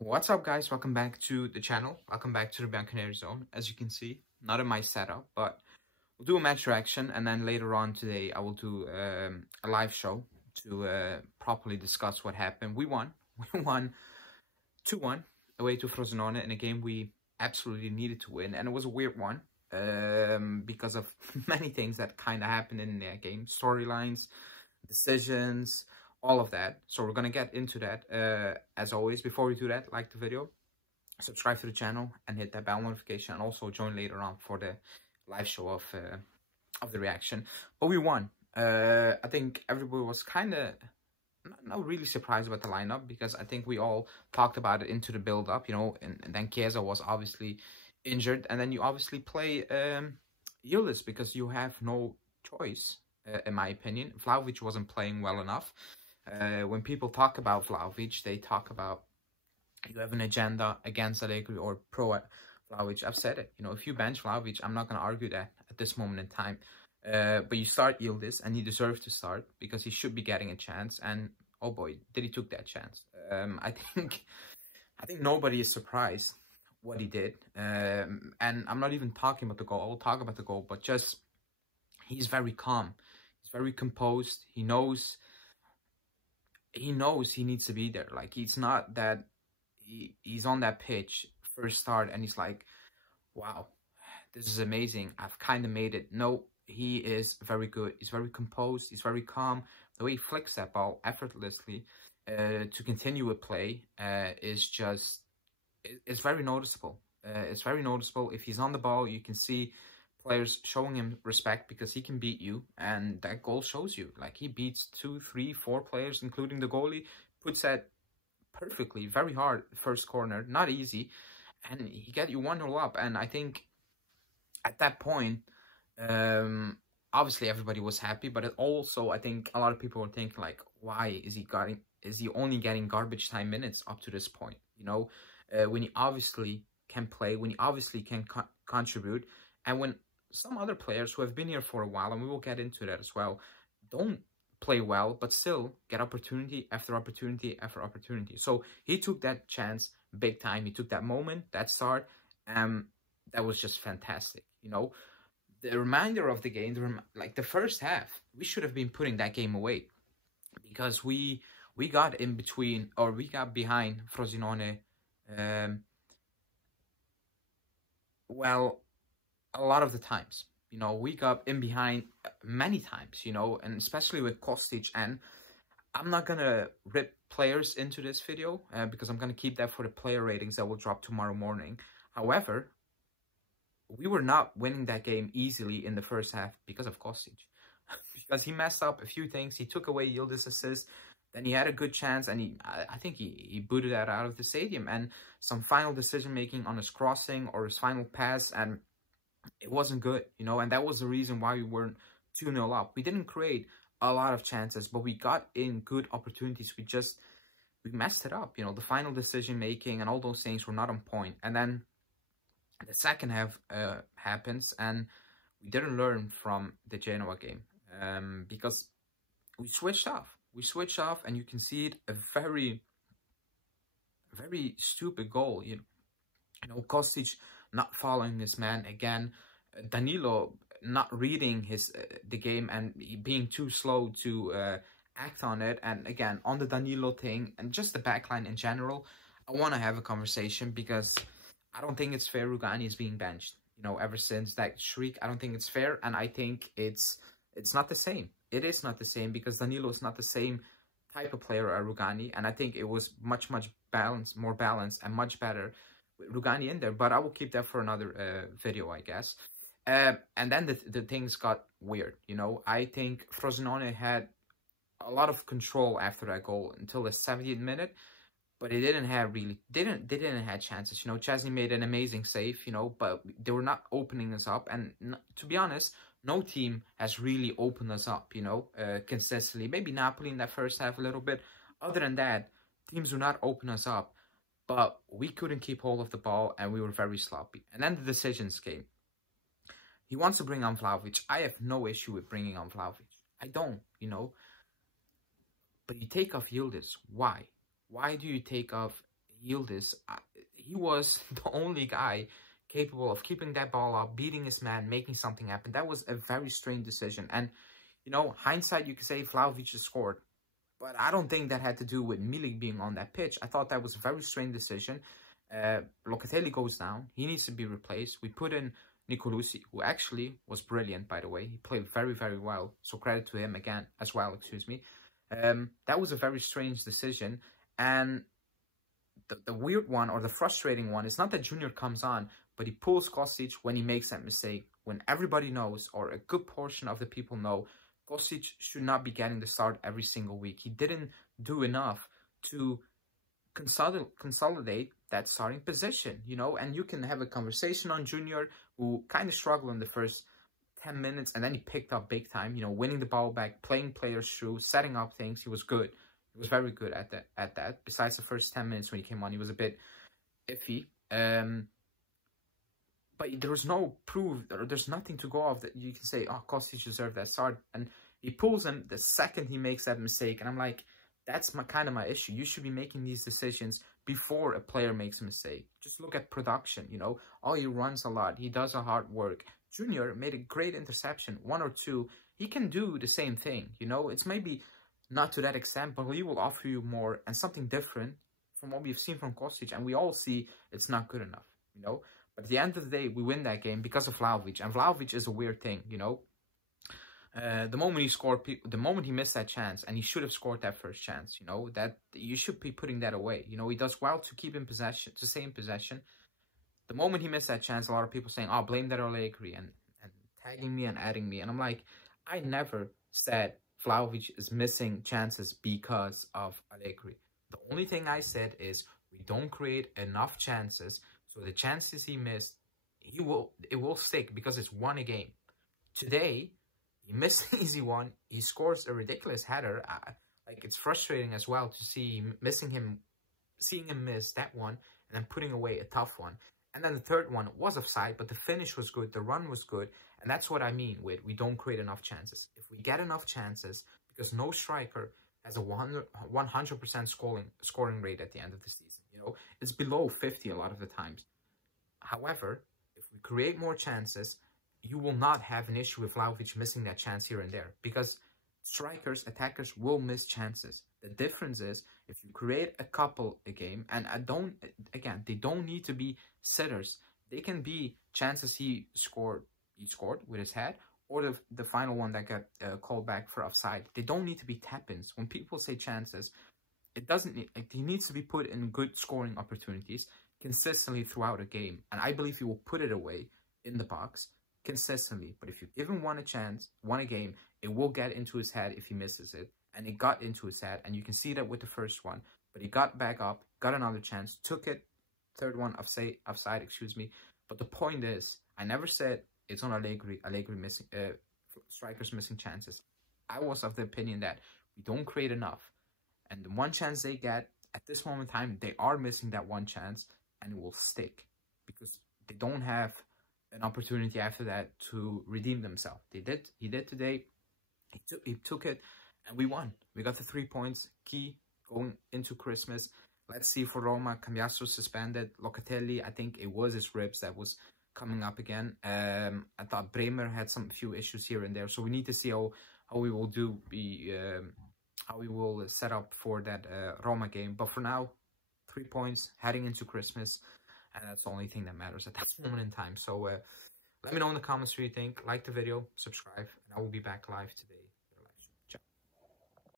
What's up, guys? Welcome back to the channel. Welcome back to the Bianconeri Zone. As you can see, not in my setup, but we'll do a match reaction, and then later on today I will do a live show to properly discuss what happened. We won. We won 2-1 away to Frosinone in a game we absolutely needed to win, and it was a weird one because of many things that kind of happened in that game. Storylines, decisions, all of that. So we're gonna get into that. As always, before we do that, like the video, subscribe to the channel, and hit that bell notification, and also join later on for the live show of the reaction. But we won. I think everybody was kind of not really surprised about the lineup, because I think we all talked about it into the build up, you know, and then Chiesa was obviously injured, and then you obviously play Yildiz because you have no choice, in my opinion. Vlahovic wasn't playing well enough. When people talk about Vlahovic, they talk about you have an agenda against Allegri or pro Vlahovic. I've said it, you know, if you bench Vlahovic, I'm not going to argue that at this moment in time. But you start Yildiz, and he deserves to start because he should be getting a chance. And oh boy, did he took that chance. I think nobody is surprised what he did. And I'm not even talking about the goal. I'll talk about the goal, but just he's very calm. He's very composed. He knows he needs to be there. Like, he's not that he's on that pitch first start and he's like, wow, this is amazing, I've kind of made it. No, he is very good. He's very composed. He's very calm. The way he flicks that ball effortlessly to continue with play is just, it's very noticeable. It's very noticeable. If he's on the ball, you can see players showing him respect because he can beat you, and that goal shows you. Like, he beats 2, 3, 4 players, including the goalie, puts that perfectly, very hard, first corner, not easy, and he get you 1-0 up. And I think at that point, obviously everybody was happy, but also I think a lot of people were thinking, like, why is he only getting garbage time minutes up to this point, you know, when he obviously can play, when he obviously can contribute, and when some other players who have been here for a while, and we will get into that as well, don't play well, but still get opportunity after opportunity after opportunity. So he took that chance big time. He took that moment, that start, that was just fantastic. You know, the remainder of the game, like the first half, we should have been putting that game away, because we got in between, or we got behind Frosinone, well, a lot of the times, you know, we got in behind many times, you know, and especially with Kostic. And I'm not gonna rip players into this video because I'm gonna keep that for the player ratings that will drop tomorrow morning. However, we were not winning that game easily in the first half because of Kostic, because he messed up a few things. He took away Yildiz assist, then he had a good chance, and I think he booted that out of the stadium, and some final decision making on his crossing or his final pass, and it wasn't good, you know, and that was the reason why we weren't 2-0 up. We didn't create a lot of chances, but we got in good opportunities. We messed it up, you know, the final decision making and all those things were not on point. And then the second half happens, and we didn't learn from the Genoa game because we switched off. We switched off, and you can see it, a very, very stupid goal. You know, Kostic not following his man again, Danilo not reading the game and being too slow to act on it. And again, on the Danilo thing and just the backline in general, I want to have a conversation, because I don't think it's fair Rugani is being benched, you know, ever since that shriek. I don't think it's fair, and I think it's not the same. It is not the same, because Danilo is not the same type of player as Rugani, and I think it was much more balanced and much better with Rugani in there. But I will keep that for another video, I guess. And then the things got weird, you know. I think Frosinone had a lot of control after that goal until the 70th minute, but it didn't have chances. You know, Chesney made an amazing save, you know, but they were not opening us up. And to be honest, no team has really opened us up, you know, consistently. Maybe Napoli in that first half a little bit. Other than that, teams do not open us up. But we couldn't keep hold of the ball, and we were very sloppy. And then the decisions came. He wants to bring on Vlahovic. I have no issue with bringing on Vlahovic. I don't, you know. But you take off Yildiz. Why? Why do you take off Yildiz, he was the only guy capable of keeping that ball up, beating his man, making something happen. That was a very strange decision. And, you know, hindsight, you could say Vlahovic just scored. But I don't think that had to do with Milik being on that pitch. I thought that was a very strange decision. Locatelli goes down. He needs to be replaced. We put in Nicolosi, who actually was brilliant, by the way. He played very, very well. So credit to him again as well, excuse me. That was a very strange decision. And the weird one, or the frustrating one, is not that Junior comes on, but he pulls Kostic when he makes that mistake. When everybody knows, or a good portion of the people know, Kostic should not be getting the start every single week. He didn't do enough to consolidate that starting position, you know. And you can have a conversation on Junior, who kind of struggled in the first 10 minutes, and then he picked up big time, you know, winning the ball back, playing players through, setting up things. He was good. He was very good at that. Besides the first 10 minutes when he came on, he was a bit iffy. But there was no proof, or there's nothing to go off that you can say, oh, Kostic deserved that start. And he pulls him the second he makes that mistake. And I'm like, that's kind of my issue. You should be making these decisions before a player makes a mistake. Just look at production, you know. Oh, he runs a lot. He does a hard work. Junior made a great interception, 1 or 2. He can do the same thing, you know. It's maybe not to that extent, but he will offer you more and something different from what we've seen from Kostic. And we all see it's not good enough, you know. But at the end of the day, we win that game because of Vlahovic. And Vlahovic is a weird thing, you know. The moment he scored, the moment he missed that chance, and he should have scored that first chance, you know, that you should be putting that away. You know, he does well to keep in possession, to stay in possession. The moment he missed that chance, a lot of people saying, oh, blame that Allegri, and tagging me and adding me. And I'm like, I never said Vlahovic is missing chances because of Allegri. The only thing I said is we don't create enough chances. So the chances he missed, it will stick because it's one a game. Today, he missed an easy one. He scores a ridiculous header. Like, it's frustrating as well to see seeing him miss that one and then putting away a tough one. And then the third one was offside, but the finish was good. The run was good. And that's what I mean with we don't create enough chances. If we get enough chances, because no striker has a 100% scoring rate at the end of the season. You know, it's below 50 a lot of the times. However, if we create more chances, you will not have an issue with Vlahovic missing that chance here and there, because strikers, attackers will miss chances. The difference is if you create a couple a game, and they don't need to be sitters. They can be chances he scored with his head, or the final one that got called back for offside. They don't need to be tap-ins. When people say chances, it doesn't need, he needs to be put in good scoring opportunities consistently throughout a game. And I believe he will put it away in the box consistently. But if you give him one a game, it will get into his head if he misses it. And it got into his head, and you can see that with the first one. But he got back up, got another chance, took it, third one offside, excuse me. But the point is, I never said it's on Allegri missing, strikers missing chances. I was of the opinion that we don't create enough. And the one chance they get, at this moment in time, they are missing that one chance, and it will stick. Because they don't have an opportunity after that to redeem themselves. He did today. He took it, and we won. We got the 3 points, key going into Christmas. Let's see for Roma. Cambiasso suspended. Locatelli, I think it was his ribs that was coming up again. I thought Bremer had some few issues here and there. So we need to see how we will how we will set up for that Roma game. But for now, 3 points heading into Christmas. And that's the only thing that matters at that moment in time. So let me know in the comments what you think. Like the video, subscribe, and I will be back live today.